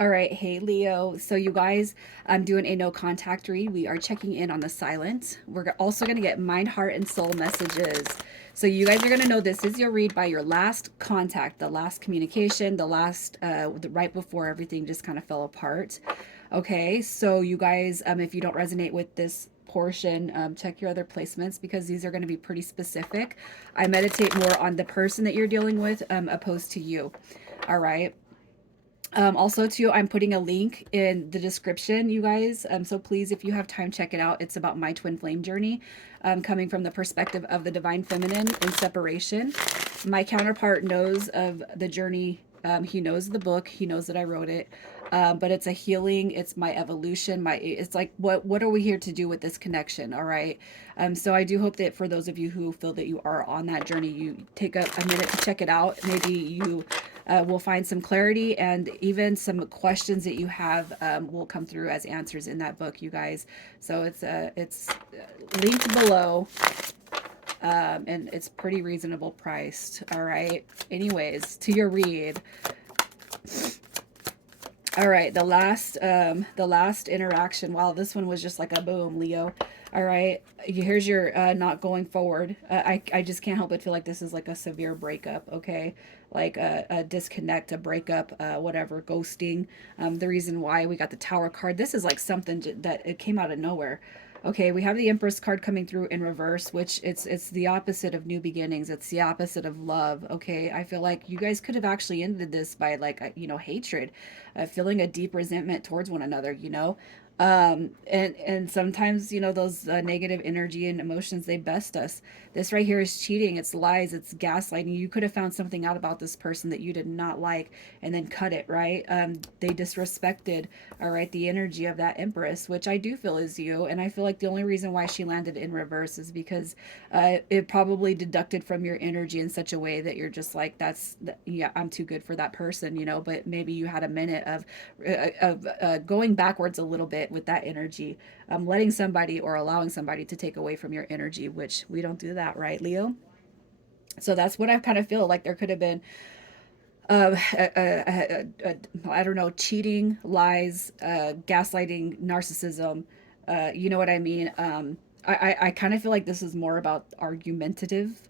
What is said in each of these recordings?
All right, hey Leo. So you guys, I'm doing a no contact read. We are checking in on the silent. We're also going to get mind, heart, and soul messages. So you guys are going to know this is your read by your last contact, the last communication, right before everything just kind of fell apart. Okay, so you guys, if you don't resonate with this portion, check your other placements because these are going to be pretty specific. I meditate more on the person that you're dealing with, opposed to you. All right. Also, too, I'm putting a link in the description, you guys. So please, if you have time, check it out. It's about my twin flame journey, coming from the perspective of the divine feminine in separation. My counterpart knows of the journey. He knows the book. He knows that I wrote it. But it's a healing. It's my evolution. It's like what are we here to do with this connection? All right. So I do hope that for those of you who feel that you are on that journey, you take a minute to check it out. Maybe you will find some clarity, and even some questions that you have will come through as answers in that book, you guys. So it's linked below, and it's pretty reasonable priced. All right. Anyways, to your read. All right, the last interaction. Wow, this one was just like a boom, Leo. All right, here's your not going forward. I just can't help but feel like this is like a severe breakup. Okay, like a disconnect, a breakup, whatever, ghosting. The reason why we got the Tower card. This is like something that it came out of nowhere. Okay, we have the Empress card coming through in reverse, which it's the opposite of new beginnings. It's the opposite of love. Okay, I feel like you guys could have actually ended this by like hatred, feeling a deep resentment towards one another. And sometimes those negative energy and emotions, they best us. This right here is cheating. It's lies. It's gaslighting. You could have found something out about this person that you did not like, and then cut it right. They disrespected, all right, the energy of that Empress, which I do feel is you. And I feel like the only reason why she landed in reverse is because it probably deducted from your energy in such a way that you're just like, yeah, I'm too good for that person. But maybe you had a minute of going backwards a little bit with that energy, letting somebody or allowing somebody to take away from your energy, which we don't do that, right, Leo? So that's what I kind of feel like there could have been. I don't know, cheating, lies, gaslighting, narcissism. You know what I mean? I kind of feel like this is more about argumentative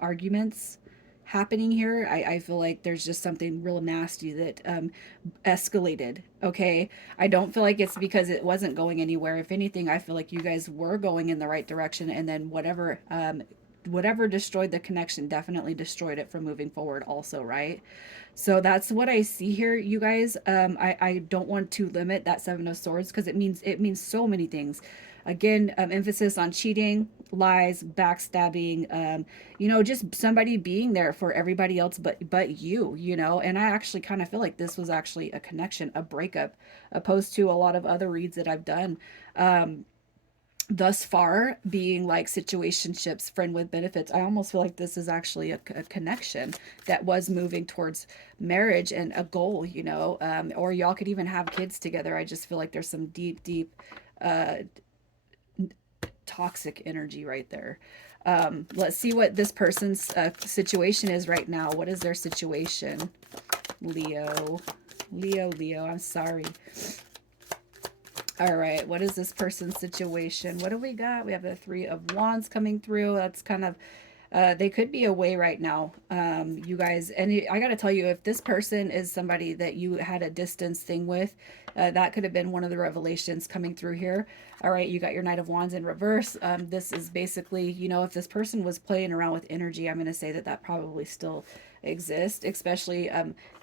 arguments happening here. I feel like there's just something real nasty that escalated. Okay. I don't feel like it's because it wasn't going anywhere. If anything, I feel like you guys were going in the right direction, and then whatever destroyed the connection definitely destroyed it from moving forward also, right? So that's what I see here, you guys. I don't want to limit that Seven of Swords because it means so many things. Again, emphasis on cheating, lies, backstabbing, just somebody being there for everybody else but you. And I actually kind of feel like this was actually a connection, a breakup, opposed to a lot of other reads that I've done thus far being like situationships, friend with benefits. I almost feel like this is actually a connection that was moving towards marriage and a goal, or y'all could even have kids together. I just feel like there's some deep, deep uh, toxic energy right there. Let's see what this person's situation is right now. What is their situation? Leo. Leo, I'm sorry. All right, what is this person's situation? What do we got? We have the Three of Wands coming through. That's kind of, they could be away right now, you guys. And I got to tell you, if this person is somebody that you had a distance thing with, that could have been one of the revelations coming through here. All right, you got your Knight of Wands in reverse. This is basically, if this person was playing around with energy, I'm going to say that probably still exists, especially,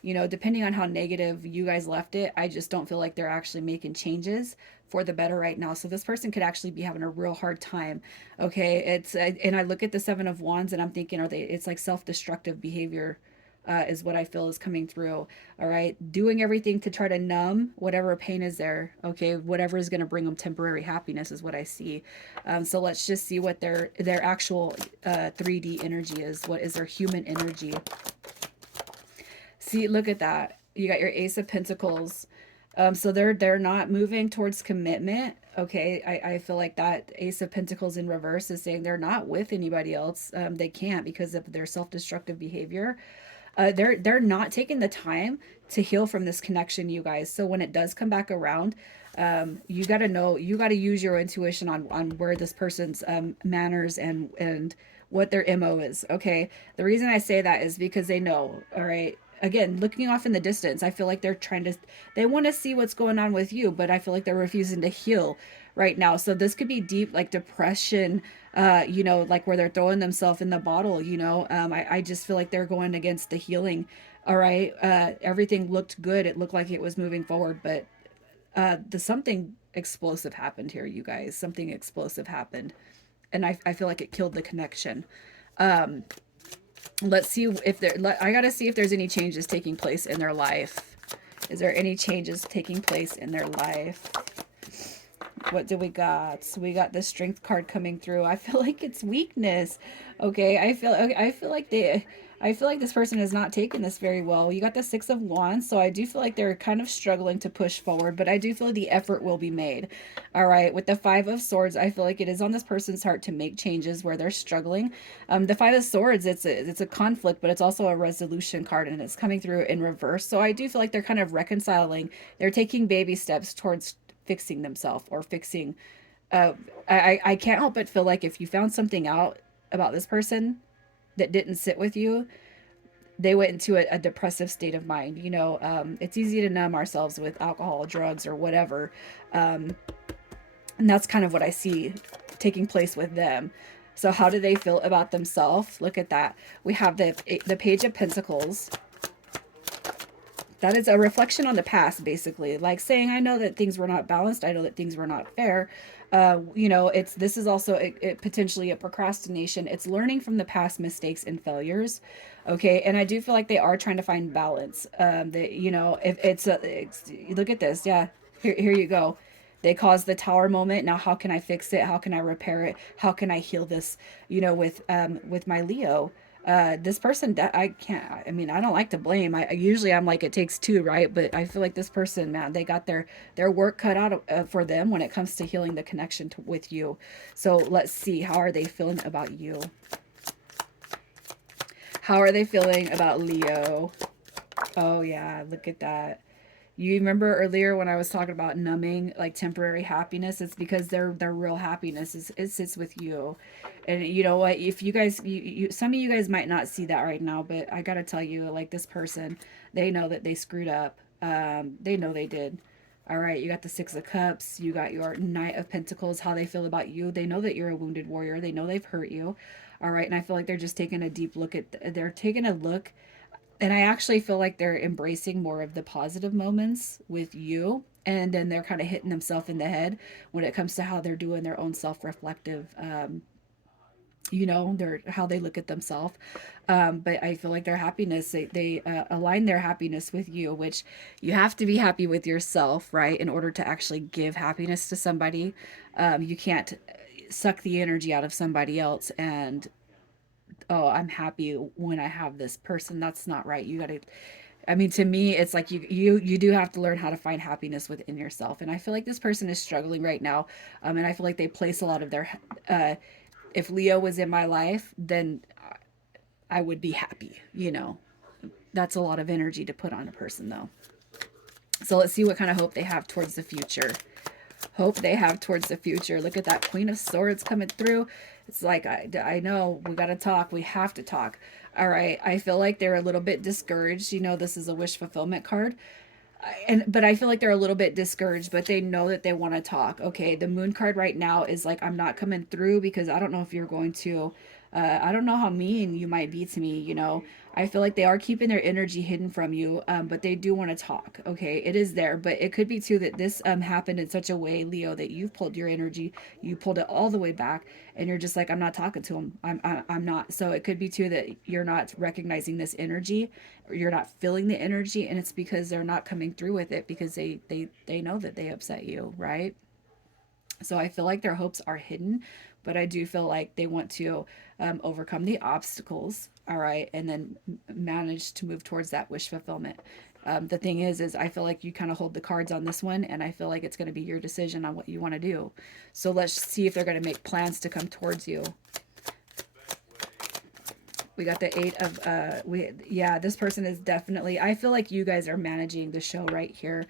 depending on how negative you guys left it. I just don't feel like they're actually making changes for the better right now. So this person could actually be having a real hard time. Okay, and I look at the Seven of Wands and I'm thinking, it's like self-destructive behavior, is what I feel is coming through. All right, doing everything to try to numb whatever pain is there. Okay, whatever is going to bring them temporary happiness is what I see. So let's just see what their actual 3D energy is. What is their human energy? See, look at that. You got your Ace of Pentacles. So they're not moving towards commitment. Okay, I feel like that Ace of Pentacles in reverse is saying they're not with anybody else. They can't because of their self-destructive behavior. They're not taking the time to heal from this connection, you guys. So when it does come back around, you got to know, you got to use your intuition on where this person's manners and what their MO is. Okay. The reason I say that is because they know. All right. Again, looking off in the distance, I feel like they're trying to, they want to see what's going on with you, but I feel like they're refusing to heal right now. So this could be deep, like depression, like where they're throwing themselves in the bottle, I just feel like they're going against the healing. All right. Everything looked good. It looked like it was moving forward, but the something explosive happened here, you guys. Something explosive happened. And I feel like it killed the connection. Let's see if I gotta see if there's any changes taking place in their life. Is there any changes taking place in their life? What do we got? So we got the strength card coming through. I feel like it's weakness. Okay, I feel like this person is not taking this very well. You got the 6 of Wands, so I do feel like they're kind of struggling to push forward, but I do feel the effort will be made. All right, with the 5 of Swords, I feel like it is on this person's heart to make changes where they're struggling. The 5 of Swords, it's a conflict, but it's also a resolution card, and it's coming through in reverse. So I do feel like they're kind of reconciling. They're taking baby steps towards fixing themselves or fixing. Uh, I can't help but feel like if you found something out about this person that didn't sit with you, they went into a depressive state of mind. It's easy to numb ourselves with alcohol, drugs, or whatever. Um, and that's kind of what I see taking place with them. So how do they feel about themselves? Look at that. We have the Page of Pentacles. That is a reflection on the past, basically, like saying, I know that things were not balanced. I know that things were not fair. This is also potentially a procrastination. It's learning from the past mistakes and failures. Okay. And I do feel like they are trying to find balance. If look at this. Yeah. Here you go. They caused the tower moment. Now, how can I fix it? How can I repair it? How can I heal this, with my Leo? This person that I can't, I mean, I don't like to blame. I usually I'm like, it takes two, right? But I feel like this person, man, they got their work cut out for them when it comes to healing the connection with you. So let's see, how are they feeling about you? How are they feeling about Leo? Oh yeah, look at that. You remember earlier when I was talking about numbing, like temporary happiness? It's because their real happiness it sits with you. And you know what? If you guys, some of you guys might not see that right now, but I gotta tell you, like this person, they know that they screwed up. They know they did. All right, you got the 6 of Cups. You got your Knight of Pentacles. How they feel about you? They know that you're a wounded warrior. They know they've hurt you. All right, and I feel like they're just taking a deep look at. They're taking a look, and I actually feel like they're embracing more of the positive moments with you. And then they're kind of hitting themselves in the head when it comes to how they're doing their own self-reflective, their how they look at themselves. But I feel like their happiness, they align their happiness with you, which you have to be happy with yourself, right, in order to actually give happiness to somebody. You can't suck the energy out of somebody else and, oh, I'm happy when I have this person. That's not right. You got to, I mean, to me, it's like you do have to learn how to find happiness within yourself. And I feel like this person is struggling right now. And I feel like they place a lot of their, if Leo was in my life, then I would be happy. That's a lot of energy to put on a person, though. So let's see what kind of hope they have towards the future. Hope they have towards the future. Look at that Queen of Swords coming through. It's like, I know we got to talk. We have to talk. All right. I feel like they're a little bit discouraged. This is a wish fulfillment card. But I feel like they're a little bit discouraged, but they know that they want to talk. Okay, the Moon card right now is like, I'm not coming through because I don't know if you're going to, I don't know how mean you might be to me. I feel like they are keeping their energy hidden from you, but they do want to talk. Okay, it is there, but it could be too that this happened in such a way, Leo, that you've pulled your energy, you pulled it all the way back, and you're just like, I'm not talking to him. I'm not. So it could be too that you're not recognizing this energy, or you're not feeling the energy, and it's because they're not coming through with it because they know that they upset you, right? So I feel like their hopes are hidden, but I do feel like they want to overcome the obstacles, all right, and then manage to move towards that wish fulfillment. The thing is I feel like you kind of hold the cards on this one, and I feel like it's going to be your decision on what you want to do. So let's see if they're going to make plans to come towards you. We got the eight of yeah, this person is definitely, I feel like you guys are managing the show right here.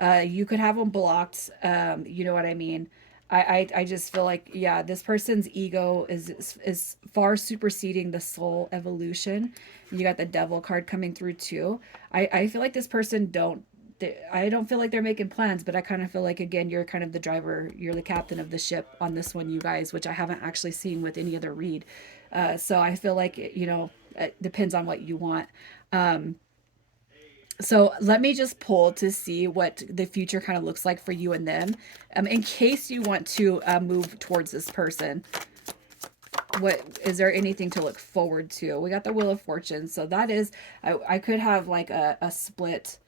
You could have them blocked. You know what I mean? I just feel like, yeah, this person's ego is far superseding the soul evolution. You got the devil card coming through too. I feel like this person I don't feel like they're making plans, but I kind of feel like, again, you're kind of the driver, you're the captain of the ship on this one, you guys, which I haven't actually seen with any other read. So I feel like, it depends on what you want. Um, so let me just pull to see what the future kind of looks like for you and them, in case you want to move towards this person. What is there anything to look forward to? We got the Wheel of Fortune, so that is, I could have like a split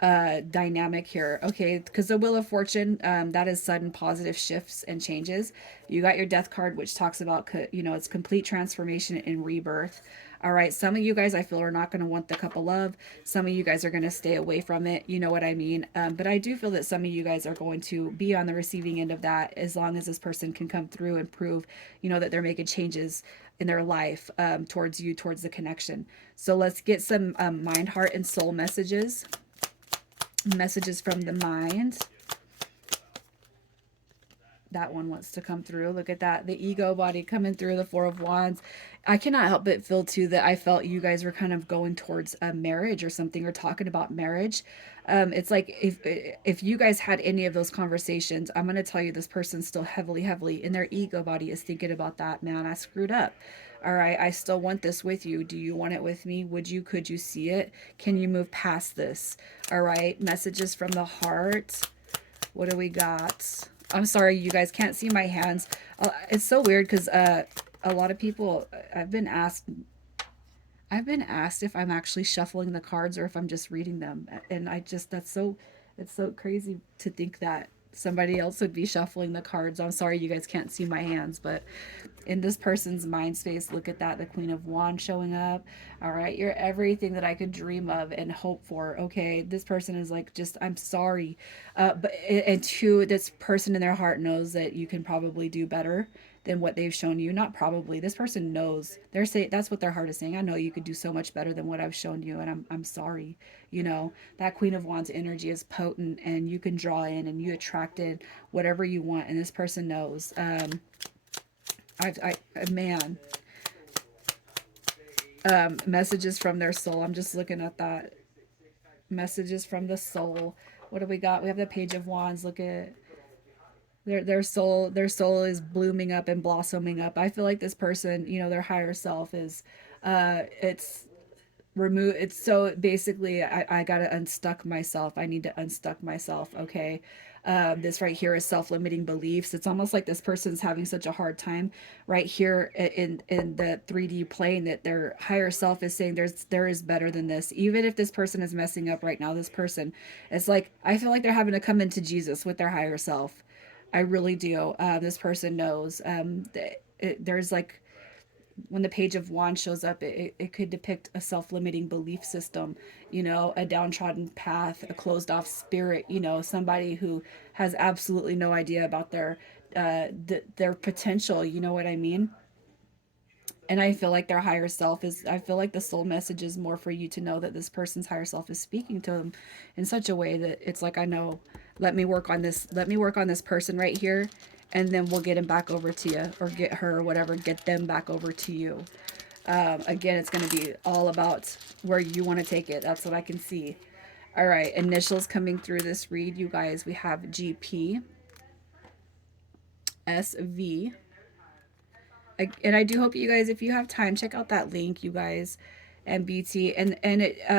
dynamic here. Okay, because the Wheel of Fortune, that is sudden positive shifts and changes. You got your Death card, which talks about, it's complete transformation and rebirth. All right, some of you guys I feel are not going to want the cup of love. Some of you guys are going to stay away from it. You know what I mean? But I do feel that some of you guys are going to be on the receiving end of that, as long as this person can come through and prove, that they're making changes in their life, towards you, towards the connection. So let's get some mind, heart, and soul messages. Messages from the mind. That one wants to come through. Look at that. The ego body coming through, the Four of Wands. I cannot help but feel too that I felt you guys were kind of going towards a marriage or something, or talking about marriage. It's like, if you guys had any of those conversations, I'm going to tell you this person's still heavily, heavily in their ego body is thinking about that. Man, I screwed up. All right, I still want this with you. Do you want it with me? Could you see it? Can you move past this? All right, messages from the heart. What do we got? I'm sorry, you guys can't see my hands. It's so weird because a lot of people, I've been asked if I'm actually shuffling the cards or if I'm just reading them, and it's so crazy to think that somebody else would be shuffling the cards. I'm sorry, you guys can't see my hands, but in this person's mind space, look at that, the Queen of Wands showing up. All right, you're everything that I could dream of and hope for. Okay, this person is like, just, I'm sorry, but and two, this person in their heart knows that you can probably do better than what they've shown you. Not probably, this person knows, they're saying, that's what their heart is saying. I know you could do so much better than what I've shown you, and I'm sorry. That Queen of Wands energy is potent, and you can draw in and you attracted whatever you want, and this person knows. Man, messages from their soul. I'm just looking at that. Messages from the soul. What do we got? We have the Page of Wands. Look at their soul is blooming up and blossoming up. I feel like this person, their higher self is, it's remove it's so basically, I gotta unstuck myself. I need to unstuck myself. Okay. This right here is self-limiting beliefs. It's almost like this person's having such a hard time right here in the 3D plane, that their higher self is saying there is better than this. Even if this person is messing up right now, this person, it's like, I feel like they're having to come into Jesus with their higher self. I really do. This person knows, there's like, when the Page of Wands shows up, it could depict a self-limiting belief system, a downtrodden path, a closed off spirit, somebody who has absolutely no idea about their potential. You know what I mean? And I feel like their higher self is, I feel like the soul message is more for you to know that this person's higher self is speaking to them in such a way that it's like, I know, let me work on this person right here, and then we'll get him back over to you, or get her, or whatever, get them back over to you. Again, it's going to be all about where you want to take it. That's what I can see. All right, initials coming through this read, you guys. We have GP, SV, and I do hope you guys, if you have time, check out that link, you guys, and BT.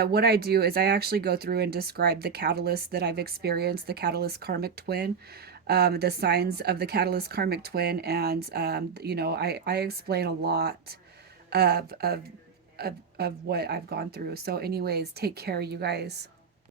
What I do is I actually go through and describe the catalyst that I've experienced, the catalyst karmic twin, the signs of the catalyst karmic twin, and I explain a lot of what I've gone through. So, anyways, take care, you guys.